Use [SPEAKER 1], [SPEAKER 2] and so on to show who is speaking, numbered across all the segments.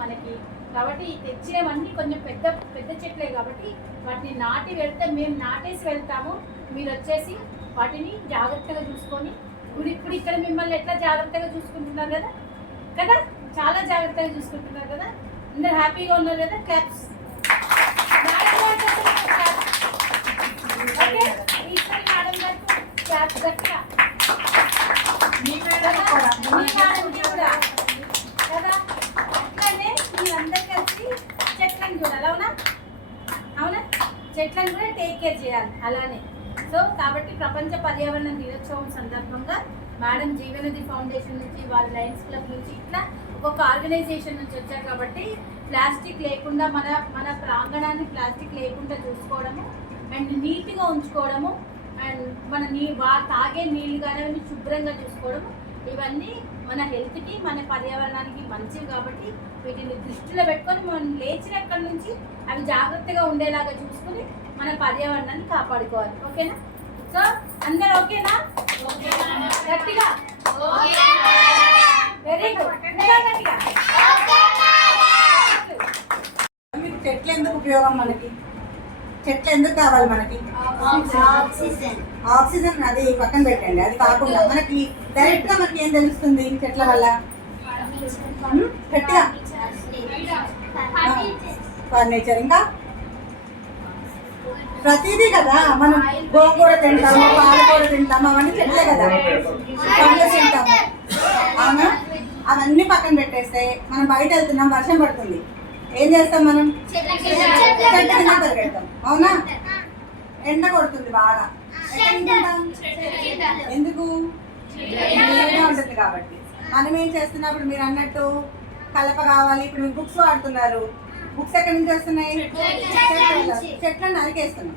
[SPEAKER 1] మనకి. కాబట్టి ఈ తెచ్చినవన్నీ కొంచెం పెద్ద పెద్ద చెట్లే కాబట్టి వాటిని నాటి వెళ్తే మేము నాటేసి వెళ్తాము. మీరు వచ్చేసి వాటిని జాగ్రత్తగా చూసుకొని ఇప్పుడు ఇప్పుడు ఇక్కడ మిమ్మల్ని ఎట్లా జాగ్రత్తగా చూసుకుంటున్నారు కదా? కదా? చాలా జాగ్రత్తగా చూసుకుంటున్నారు కదా? అందరు హ్యాపీగా ఉన్నారు కదా? ఓకే? ఈసారి మేడం
[SPEAKER 2] మీ మేడం కూడా.
[SPEAKER 1] మీ మేడంకి కూడా. కదా అట్లానే మీరందరూ కలిసి చెట్లను చూడాలి అవునా? అవునా? చెట్లను కూడా టేక్ కేర్ చేయాలి అలానే. సో కాబట్టి ప్రపంచ పర్యావరణ దినోత్సవం సందర్భంగా మేడం జీవనది ఫౌండేషన్ నుంచి వాళ్ళ లయన్స్ క్లబ్ నుంచి ఇట్లా ఒక్కొక్క ఆర్గనైజేషన్ నుంచి వచ్చారు కాబట్టి ప్లాస్టిక్ లేకుండా మన మన ప్రాంగణాన్ని ప్లాస్టిక్ లేకుండా చూసుకోవడము అండ్ నీట్గా ఉంచుకోవడము అండ్ మన నీ వా తాగే నీళ్ళు కానీ అవన్నీ శుభ్రంగా చూసుకోవడము ఇవన్నీ మన హెల్త్కి మన పర్యావరణానికి మంచివి కాబట్టి వీటిని దృష్టిలో పెట్టుకొని మనం లేచినక్కడి నుంచి అవి జాగ్రత్తగా ఉండేలాగా చూసుకుని మన పర్యావరణాన్ని కాపాడుకోవాలి. ఓకేనా? సో అందరు ఓకేనా? గట్టిగా. వెరీ గుడ్ గట్టిగా
[SPEAKER 2] చెట్లు ఎందుకు ఉపయోగం మనకి? చెట్లు ఎందుకు కావాలి మనకి? ఆక్సిజన్. అది పక్కన పెట్టండి అది కాకుండా మనకి డైరెక్ట్గా మనకి ఏం తెలుస్తుంది చెట్ల వల్ల? గట్టిగా? ఫర్నిచర్. ఇంకా? ప్రతిదీ కదా మనం గోంగూర తింటాము పాలకూర తింటాము అవన్నీ చెట్లే కదా. పండ్లు తింటాము. అవునా? అవన్నీ పక్కన పెట్టేస్తే మనం బయట వెళ్తున్నాం వర్షం పడుతుంది. ఏం చేస్తాం మనం? చెట్టు కింద పరిగెడతాం అవునా? ఎండ కొడుతుంది బాగా? ఎందుకు? ఉంటుంది కాబట్టి. మనం ఏం చేస్తున్నప్పుడు మీరు అన్నట్టు కలప కావాలి. ఇప్పుడు మీరు బుక్స్ వాడుతున్నారు. బుక్స్ ఎక్కడి నుంచి వస్తున్నాయి? చెట్ల- చెట్లను నరికేస్తున్నాం.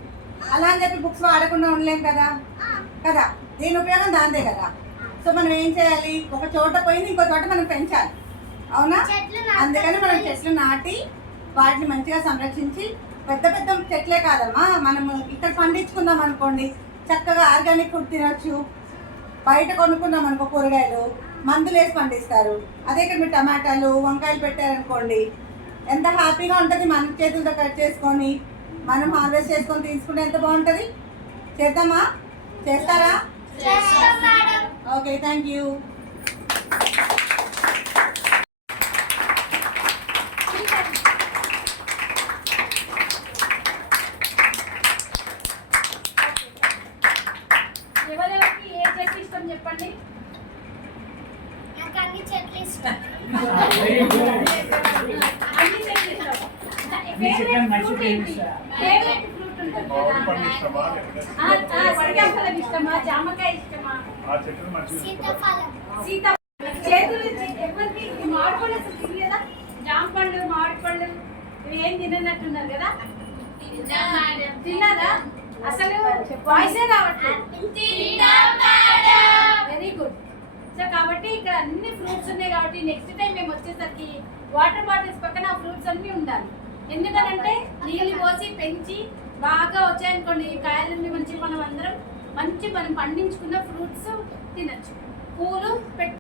[SPEAKER 2] అలా అని చెప్పి బుక్స్ వాడకుండా ఉండలేం కదా? కదా? దీని ఉపయోగం దాందే కదా. సో మనం ఏం చేయాలి? ఒక చోట పోయింది ఇంకో చోట మనం పెంచాలి. అవునా? అందుకని మనం చెట్లు. నాటి వాటిని మంచిగా సంరక్షించి పెద్ద పెద్ద చెట్లే కాదమ్మా. మనం ఇక్కడ పండించుకుందాం అనుకోండి. చక్కగా ఆర్గానిక్ ఫుడ్ తినొచ్చు. బయట కొనుక్కున్నాం అనుకో కూరగాయలు. మందులు వేసి పండిస్తారు. అదే ఇక్కడ మీరు టమాటాలు వంకాయలు పెట్టారనుకోండి. ఎంత హ్యాపీగా ఉంటుంది మన చేతులతో కట్ చేసుకొని. మనం హార్వెస్ట్ చేసుకొని తీసుకుంటే ఎంత బాగుంటుంది? చేద్దామా? చేస్తారా? ఓకే థ్యాంక్ యూ
[SPEAKER 1] ఎవరెవరికి ఏ చెట్టు ఇష్టం చెప్పండి అన్ని చెట్లు ఇష్టం ఉంటుంది
[SPEAKER 3] ఇష్టమా?
[SPEAKER 1] సీతాఫలం జామకాయ ఇష్టమా?
[SPEAKER 3] ఆ చెట్లు మంచిగా
[SPEAKER 1] సీత చేతులు ఇచ్చి- ఎవరికి? ఈ మామిడి పళ్ళు అసలు తినలేదా? జామ పండు మామిడి పళ్ళు ఇవి ఏం తిననట్టున్నారు కదా? తిన్నారా? అసలు వాయిసే రావట్లేదు. వెరీ గుడ్ సో కాబట్టి ఇక్కడ అన్ని ఫ్రూట్స్ ఉన్నాయి కాబట్టి నెక్స్ట్ టైం మేము వచ్చేసరికి వాటర్ బాటిల్స్ పక్కన ఆ ఫ్రూట్స్ అన్ని ఉండాలి. ఎందుకంటే నీళ్ళు పోసి పెంచి బాగా వచ్చాయనుకోండి ఈ కాయలన్నీ మంచి మనం అందరం మంచి మనం పండించుకున్న ఫ్రూట్స్ తినచ్చు. పూలు పెట్